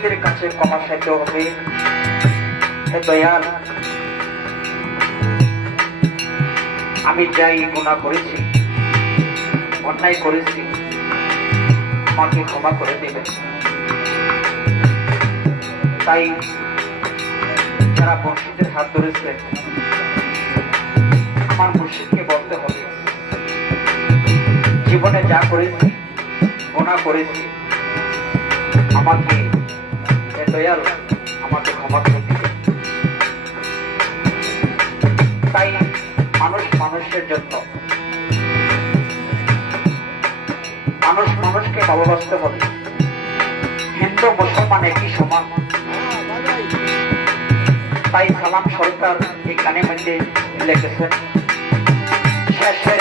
মুর্শিদের কাছে ক্ষমা চাইতে হবে। হে দয়াল, আমি যাই গুনাহ করেছি, অন্যায় করেছি, আমাকে ক্ষমা করে দেবেন। তাই যারা মুর্শিদের হাত ধরেছে, আমার মুর্শিদকে বলতে হবে, জীবনে যা করেছি, গুনাহ করেছি, আমাকে হে দয়াল আমাকে ক্ষমা করে দিবেন। তাই মানুষ মানুষের জন্য, মানুষ মানুষকে ভালোবাসতে হবে। হিন্দু মুসলমান একই সমান। তাই সালাম সরকার এই গানের মধ্যে লিখেছেন, শেষের